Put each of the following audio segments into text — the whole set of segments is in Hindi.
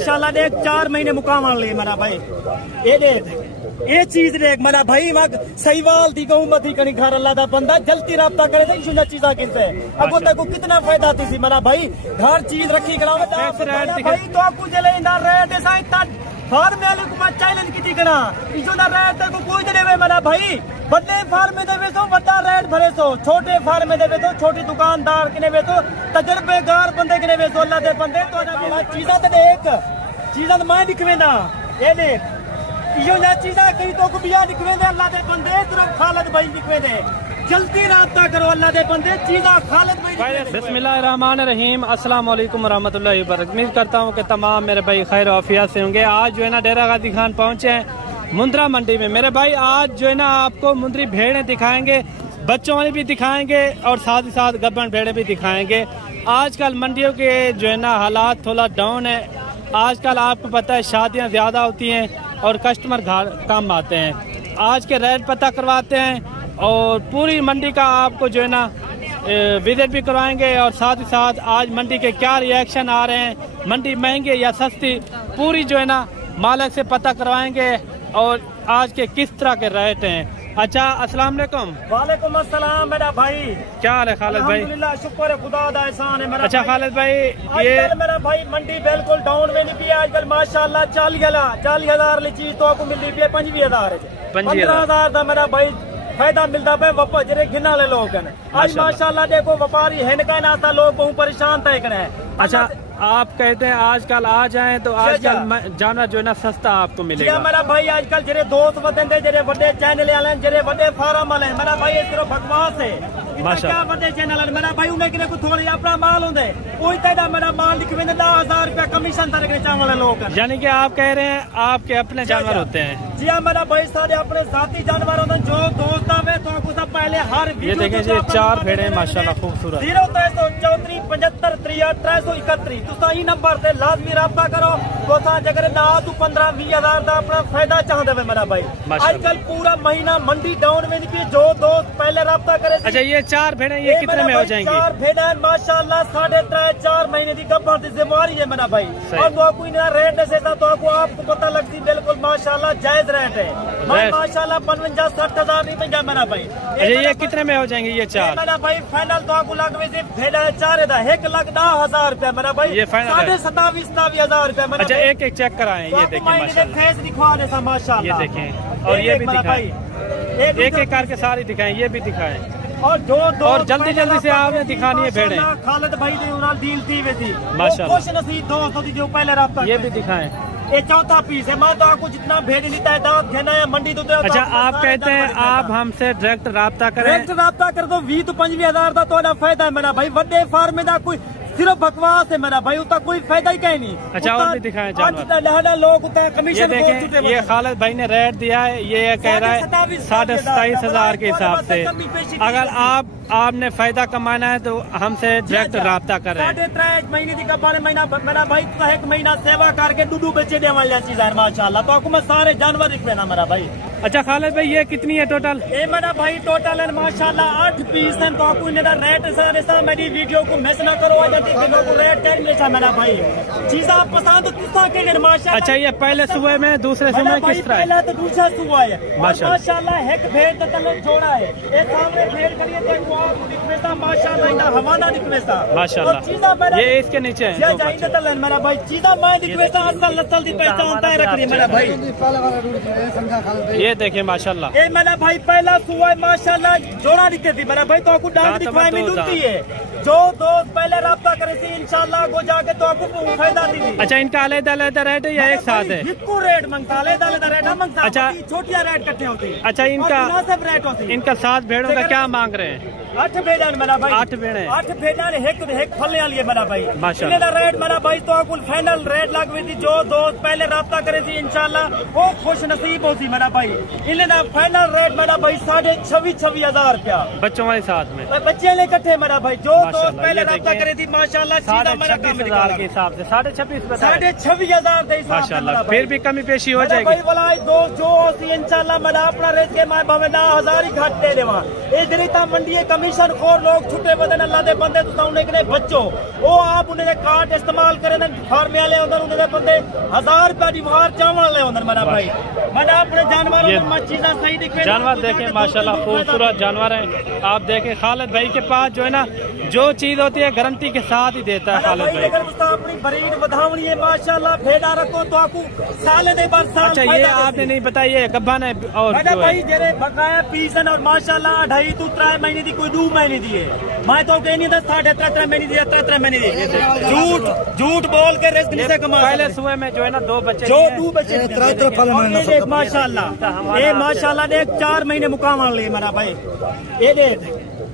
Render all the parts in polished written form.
माशाल्लाह देख 4 महीने मुकाम ले मेरा भाई। ये देख ये चीज देख मेरा भाई वक्त सहीवाल दी गऊ मती कनी घर अल्लाह दा बंदा जल्दी राब्ता करे तो सुना चीजा किनसे अगो तक कितना फायदा थी मेरा भाई हर चीज रखी करावे भाई तो आपको जले ना रेट ऐसा इतना फार्म वाले को मैं चैलेंज की दिखना इजो ना रेट को कोई दे देवे मेरा भाई बड़े फार्म में देवे तो बड़ा रेट भरे सो छोटे फार्म में देवे तो छोटी दुकानदार के नेवे तो तजर्बेकार बंदे के नेवे तो अल्लाह दे बंदे तो ना चीजा ते देख चीजा तो मैं दिखवे ना ये देख यो ना चीजा कहीं तो को बिया दिखवे दे अल्लाह दे बंदे सिर्फ खालिद भाई दिखवे दे जल्दी राब्ता करो अल्लाह दे बंदे चीजा खालिद भाई। बिस्मिल्लाहिर्रहमानिर्रहीम अस्सलाम वालेकुम रहमतुल्लाहि व बरकातहू। उम्मीद करता हूँ कि तमाम मेरे भाई खैर आफियत से होंगे। आज जो है ना डेरा गाजी खान पहुँचे हैं मुंद्रा मंडी में। मेरे भाई आज जो है ना आपको मुंद्री भेड़ें दिखाएंगे, बच्चों वाली भी दिखाएंगे और साथ ही साथ गब्बन भेड़ें भी दिखाएंगे। आजकल मंडियों के जो है ना हालात थोड़ा डाउन है। आजकल आपको पता है शादियाँ ज़्यादा होती हैं और कस्टमर घर कम आते हैं। आज के रेट पता करवाते हैं और पूरी मंडी का आपको जो है ना विजिट भी करवाएंगे और साथ ही साथ आज मंडी के क्या रिएक्शन आ रहे हैं, मंडी महंगी या सस्ती, पूरी जो है ना मालिक से पता करवाएंगे और आज के किस तरह के रेट हैं। अच्छा अस्सलाम वालेकुम। वालेकुम अस्सलाम मेरा भाई, क्या हाल है खालिद भाई? अल्हम्दुलिल्लाह शुक्र है खुदा दा एहसान है मेरा। अच्छा खालिद भाई ये मेरा भाई मंडी बिल्कुल डाउन में नहीं पी आजकल माशाल्लाह 40,000 की चीज तो आपको मिल रही है 25,000 15,000 का मेरा भाई फायदा मिलता है वपा जरे गिना वाले लोग आज माशाल्लाह देखो व्यापारी है ना लोग बहुत परेशान तय है। अच्छा आप कहते हैं आजकल आ जाएं तो आजकल जानवर जो है ना सस्ता आपको मिलेगा। मेरा भाई आजकल जरे दोस्त बदलते जरे बड़े चैनल वाले जरे बड़े फार्म वाले मेरा भाई सिर्फ बकवास है क्या बड़े चैनल मेरा भाई उन्हें को थोड़ी अपना माल होंगे कोई तेरा मेरा माल लिखे 10,000 रुपया कमीशन तरह चावल वाले लोग। यानी कि आप कह रहे हैं आपके अपने जानवर होते हैं? जी हाँ मेरा भाई सारे अपने साथी जानवर होते हैं जो दोस्त में तो आपको सब पहले हर ये देखें जी 4 भेड़े माशाल्लाह खूबसूरत। 0-334 75 331 तो सही नंबर से लाजमी राब्ता करो तो अगर ना तू 15-20,000 का अपना फायदा चाहते है मेरा भाई। आजकल पूरा महीना मंडी डाउन में निकली जो दोस्त पहले राब्ता करे। अच्छा ये 4 भेड़े ये कितने में हो जाएंगे? 4 भेड़े माशाल्लाह 3.5-4 महीने की गब्बर की जिम्मेवारी है मेरा भाई। और तो कोई ना रेट ऐसे था तो आपको पता लगती बिल्कुल माशाल्लाह जायज रेट है माशाल्लाह 55-60,000 नहीं मिल जाए मेरा भाई। ये कितने में हो जाएंगे ये 4? मेरा भाई फाइनल तो आपको लग भेड़ा 4 था 1,10,000 रुपया मेरा भाई। ये फाइनल 27,000 रुपया मेरा। अच्छा एक चेक कराएं ये देखें माशाल्लाह फेस दिखवा दे माशाल्लाह ये देखें और ये भी दिखाएं एक करके सारी दिखाएं ये भी दिखाएं और जल्दी से आपने दिखानी है भेड़े। खालिद भाई डील थी वैसी माशाल्लाह खुश नसीब दोस्तों की जो पहले राब्ता ये भी दिखाएं। ये चौथा पीस है मैं तो आपको जितना भेड़ नहीं तादाद देना है मंडी तो। अच्छा आप कहते हैं आप हमसे डायरेक्ट राब्ता करें? डायरेक्ट राब्ता कर दो 20-25,000 का तो फायदा है मेरा भाई। बड़े फार्म में कोई सिर्फ बकवास है मेरा भाई उतना कोई फायदा ही कहीं नहीं। अच्छा और भी दिखाएं जानवर लोग कमीशन। ये देखें ये खालिद भाई ने रेट दिया है ये कह रहा है 27,500 के हिसाब से। अगर आपने फायदा कमाना है तो हमसे डायरेक्ट राब्ता कर रहे हैं। 3.5 महीने की कबार महीना मेरा भाई 1 महीना सेवा करके दूध बेचे दे वाली चीज है माशाल्लाह। तो आपको मैं सारे जानवर दिख ना मेरा भाई। अच्छा खालिद भाई ये कितनी है टोटल? ये मेरा भाई टोटल है माशाल्लाह 8 पीस है। तो आपको इनका रेट सारे मेरी वीडियो को मिस ना करो को रेट क्या मिलेगा मेरा भाई चीज आप पसंद किस्सा के माशाल्लाह। अच्छा ये पहले सुबह में दूसरे सुबह में किस तरह है? पहला तो दूसरा सुबह है माशाल्लाह एक भेड़ तक जोड़ा है एक सामने भेड़ करिए तो दिखवेसा माशाल्लाह इधर हवाना दिखवेसा माशाल्लाह ये इसके नीचे है मेरा भाई चीजा मैं दिखवेसा असल नस्ल की पहचान तय रख रही है मेरा भाई। ये देखे माशाल्लाह ये मेरा भाई पहला सुबह माशाल्लाह जोड़ा दिखती थी मेरा भाई। तो आपको डांट दिखवाई में मिलती है जो दोस्त पहले राब्ता करे थी इंशाल्लाह को जाके तो आपको फायदा दी। अच्छा इनका अलग-अलग रेट है या एक साथ है? इनको रेट मंगता अलग-अलग रेट मंगता। अच्छा छोटिया रेट इकट्ठे होती है। अच्छा इनका सब रेट होती है। इनका 7 भेड़ों का क्या मांग रहे हैं? 8 भेड़ा मेरा भाई 8 भेड़े 8 भेड़ा एक फलने वाली है मेरा भाई माशाल्लाह। रेट मेरा भाई तो आपको फाइनल रेट लग हुई थी जो दोस्त पहले राब्ता करे थी इंशाल्लाह वो खुश नसीब होती मेरा भाई। इन्हें फाइनल रेट मेरा भाई 26,000 रुपया बच्चों वाले साथ में बच्चे ले इकट्ठे मेरा भाई जो दोस्त पहले राब्ता करे थी माशाल्लाह 26,000 के हिसाब से 26,500 माशाल्लाह। फिर भी कमी पेशी हो जाएगी भाई वाला दोस्त जो इंशाल्लाह मेरा अपना रेट के मैं भावे 9,000 ही घट दे देवा इधर मंडी कमीशन खोर लोग छुट्टे बदन अल्लाह दे बंदे तुसा उन्हें बच्चो वो आप उन्हें कार्ड इस्तेमाल करें फार्मे वाले उन्हें बंदे 1000 रुपया की बाहर चावल ले मेरा भाई मैंने अपने जानवरों चीजें सही दिखे जानवर देखें माशाल्लाह खूबसूरत जानवर हैं। आप देखें खालिद भाई के पास जो है ना जो चीज होती है गारंटी के साथ ही देता है खालिद भाई। अपनी ब्रीड बढ़ावनी है माशाल्लाह भेड़ा रखो तो आपको साल दे बार साल। अच्छा ये आपने नहीं बताइए गब्बान है और भाई जेरे बकाया पीसन और माशाल्लाह 2.5 to 3 महीने की कोई 2 महीने दी है मैं तो कहीं नहीं था 3.5 महीने दी 3 महीने दी झूठ बोल के रिस्क नहीं से कमा। पहले सुबह में जो है ना 2 बच्चे जो 2 बच्चे माशाल्लाह ये माशाल्लाह ने 4 महीने मुकाम लिए मेरा भाई ये देख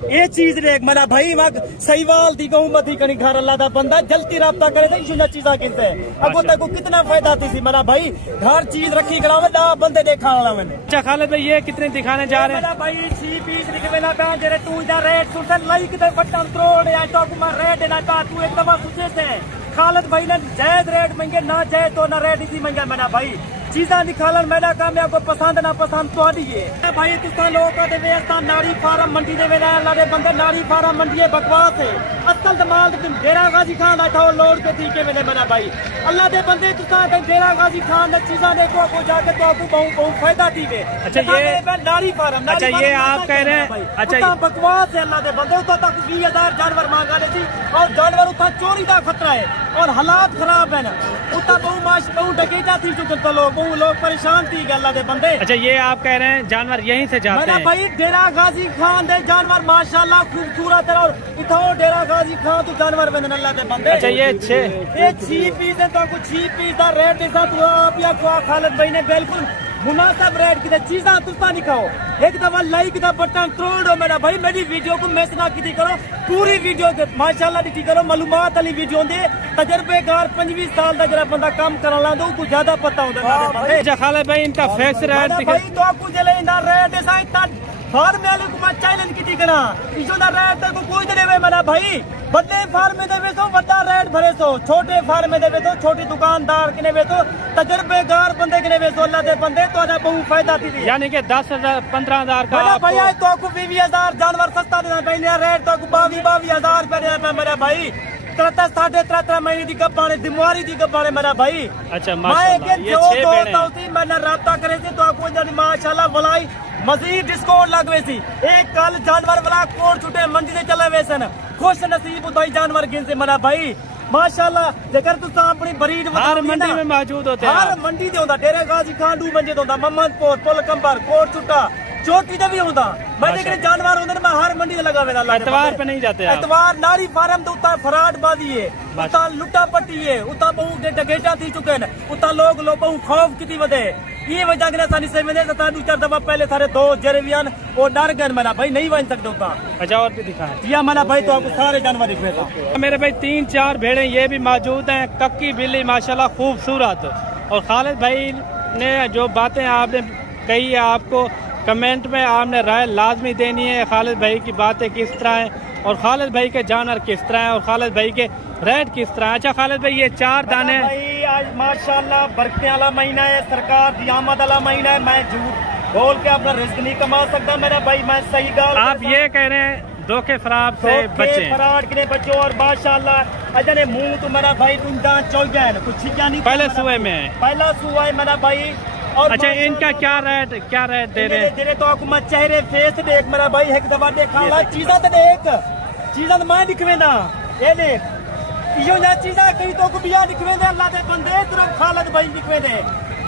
ये चीज देख मेरा भाई मग सहीवाल दी गऊ मती कनी घर अल्लाह दा बंदा जल्दी राब्ता करे तो शुजा चीजा किनसे अगो तक को कितना फायदा थी सी मेरा भाई घर चीज रखी करावे दा बंदे देखा वाला मैंने। अच्छा खालिद भाई ये कितने दिखाने जा रहे हैं? मेरा भाई 6 पीस निकले ना पे जेरे तू इधर रेट सुन लाइक दे बटन त्रोड़ या तो मैं रेट देना ता तू एक दफा सुचे से खालिद भाई ने जायज रेट मंगे ना जाए तो ना रेट इसी मंगे मेरा भाई चीजा निकालन मेरा काम आपको पसंद ना पसंद तो है भाई तुसा लोग नारी फार्म मंडी दे अल्लाह दे बंदे नारी फार्म मंडी है बकवास है असल दमाल डेरा गाजी खान बैठा हो लोड के तरीके में मेरा भाई अल्लाह दे बंदे तुसा डेरा गाजी खान ने चीजा देखो आपको जाके तो आपको बहुत फायदा दी है। अच्छा ये नारी फार्म अच्छा ये आप कह रहे हैं अच्छा बकवास है अल्लाह दे बंदे तो तक 20,000 जानवर मांगा रहे थी और जानवर उतना चोरी का खतरा है और हालात खराब है ना उतना बहु डकेटा थी चुके लोग परेशान थी अल्लाह दे बंदे। अच्छा ये आप कह रहे हैं जानवर यहीं से जाते हैं? भाई डेरा गाजी खान दे जानवर माशाल्लाह खूबसूरत है और इतो डेरा गाजी खान तो जानवर बंदे अल्लाह दे बंदे। अच्छा ये 6 पीस है तो कुछ 6 पीस का रेट देखा तो आप या खालिद भाई ने बिल्कुल मुनासिब रेट की चीजा तुस्ता दिखाओ एक दफा लाइक का बटन तोड़ो मेरा भाई मेरी वीडियो को मिस ना की करो पूरी वीडियो के माशाल्लाह दी करो मालूमात वाली वीडियो दे तजर्बेकार 25 साल का जरा बंदा काम कर ला दो कुछ ज्यादा पता होता है। खालिद भाई इनका फिक्स रेट भाई तो आपको जले इंदा रेट ऐसा इतना फार्म वाले को मैं चैलेंज की करा इसो दा रेट को कोई देवे मेरा भाई बड़े फार्म में देवे तो बड़ा रेट भरे सो छोटे फार्म में देवे तो छोटी दुकानदार किने वे तो तजर्बेकार बंदे किने वे तो अल्लाह दे बंदे तो आजा बहुत फायदा थी यानी कि 10,000 15,000 का भाई तो आपको 20,000 जानवर सस्ता देना पहले रेट तो आपको 22,000 रुपया देना मेरा भाई 3.5 महीने की गब्बाने दिमारी की गब्बाने मेरा भाई। अच्छा माशाल्लाह ये 6 बेड़े मैंने राब्ता करे थी तो आपको माशाल्लाह बुलाई मजीद डिस्काउंट लगवे सी एक कल जानवर वाला कोट छुटे मंडी से चले वे सन खुश नसीब उताई जानवर गिन से मेरा भाई माशाल्लाह जेकर तुसा अपनी ब्रीड हर मंडी में मौजूद होते हैं हर मंडी दे होंदा डेरे गाजी खान 2 मंडी होंदा मोहम्मदपुर पुल कंबर कोट छुटा चोटी दे भी होंदा मैं देख जानवर होंदे मैं हर मंडी लगा वेला एतवार पे नहीं जाते आप? एतवार नारी फार्म तो उता फराड बाजी है उता लुटा पट्टी है उता बहु डकेटा थी चुके हैं उता लोग बहु खौफ किती वदे ये वजह के सानी से मैंने 2-4 दफा पहले सारे 2 जेरेवियन और डर गए मना भाई नहीं बन सकते उतना। अच्छा और भी दिखाएं जिया मना भाई तो आपको सारे जानवर दिखेगा मेरे भाई 3-4 भेड़े ये भी मौजूद हैं कक्की बिल्ली माशाल्लाह खूबसूरत और खालिद भाई ने जो बातें आपने कही है आपको कमेंट में आपने राय लाजमी देनी है खालिद भाई की बातें किस तरह हैं और खालिद भाई के जानवर किस तरह हैं और खालिद भाई के रेट किस तरह। अच्छा खालिद भाई ये 4 दाने भाई आज माशाल्लाह बरकते वाला महीना है सरकार की आमद वाला महीना है मैं झूठ बोल के अपना रिस्क नहीं कमा सकता मेरा भाई मैं सही गाल आप ये कह रहे हैं धोखे फराब से बचे फराड के बच्चों और माशाल्लाह अजने मुंह तो मेरा भाई तुम दांत चौक गए कुछ क्या नहीं पहले सुबह में पहला सुबह है मेरा भाई और अच्छा इनका क्या रेट दे रहे तेरे तो आपको मैं चेहरे फेस देख मेरा भाई एक दफा देखा चीजा तो देख चीजा तो मैं दिखवे ना ये देख यो ना चीजा कहीं तो को बिया दिखवे दे अल्लाह दे बंदे तुरंत खालिद भाई दिखवे दे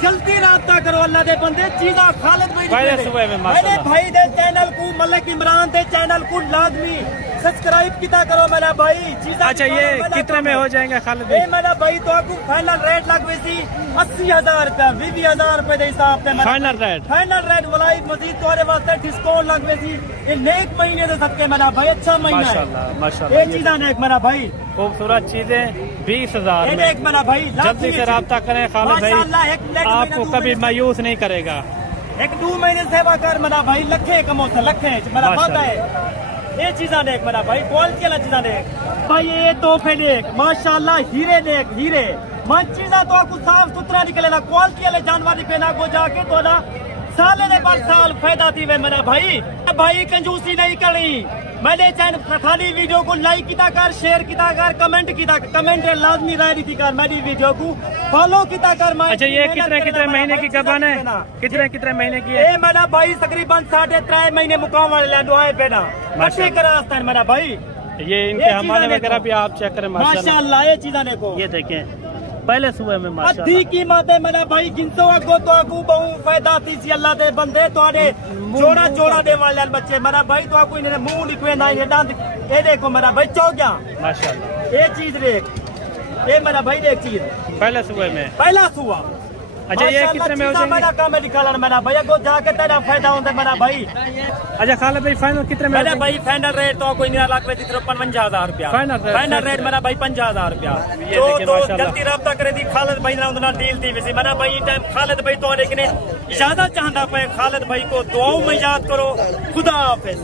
जल्दी राब्ता करो अल्लाह दे बंदे चीजा खालिद भाई पहले सुबह में माशाल्लाह भाई दे चैनल को मलिक इमरान दे चैनल को लाजमी सब्सक्राइब कितना करो मेरा भाई चीजा। अच्छा ये कितने में हो जाएंगे खालिद भाई? मेरा भाई तो आपको फाइनल रेट लगवे सी 80,000 रुपया 20,000 रुपए के हिसाब से फाइनल रेट बुलाई मजीद तुम्हारे वास्ते डिस्काउंट लगवे सी ये नेक महीने से सबके मेरा भाई अच्छा महीना है माशाल्लाह ये चीजा नेक मेरा भाई खूबसूरत चीजें 20,000 में एक मेरा भाई जल्दी से राब्ता करें खालिद भाई आपको कभी मायूस नहीं करेगा। 1-2 महीने सेवा कर मेरा भाई लखे कमो से लखे मेरा पता है ये चीजा देख मेरा भाई क्वालिटी वाला चीजा देख भाई ये तोहफे देख माशाल्लाह हीरे देख हीरे मन चीजा तो आपको साफ सुथरा निकलेगा क्वालिटी वाले जानवर निकलेना को जाके तो ना साल ने पर साल फायदा थी वे मेरा भाई कंजूसी नहीं करनी मैंने चैनल खाली वीडियो को लाइक किया कर, शेयर किया कर, कमेंट लाजमी रही थी कर, मेरी वीडियो को फॉलो किया कर। अच्छा ये कितने महीने की कबान है, कितने महीने की है? ये मेरा भाई तकरीबन 3.5 महीने मुकाम वाले लैंड आए पे ना अच्छे करास्ता है मेरा भाई। ये इनके हमारे वगैरह भी आप चेक करें माशाल्लाह। ये चीज़ा देखो, ये देखें पहले सुबह में माशाल्लाह अद्धी कीमत है मेरा भाई। गिनतो अगो तो अगू बहु फायदा थी सी अल्लाह दे बंदे तोड़े जोड़ा दे वाले बच्चे मेरा भाई। तो अगू इन्हें मुंह लिखवे ना ये दांत। ये देखो मेरा भाई चौकिया माशाल्लाह। ये चीज देख, ये मेरा भाई देख चीज पहले सुबह में, पहला सुबह। अच्छा ये कितने में हो जाएंगे? मेरा काम है निकालना मेरा भाई, अगो जाके तेरा फायदा होता मेरा भाई। अच्छा खालिद भाई फाइनल कितने में? मेरा भाई फाइनल रेट तो कोई नहीं लाख 55,000 रुपया फाइनल रेट मेरा भाई 50,000 रुपया। तो जल्दी रब्ता करे थी खालिद भाई ना डील थी वैसे मेरा भाई टाइम खालिद भाई तो लेकिन ज्यादा चाहता पे खालिद भाई को दुआओं में याद करो। खुदा हाफिज।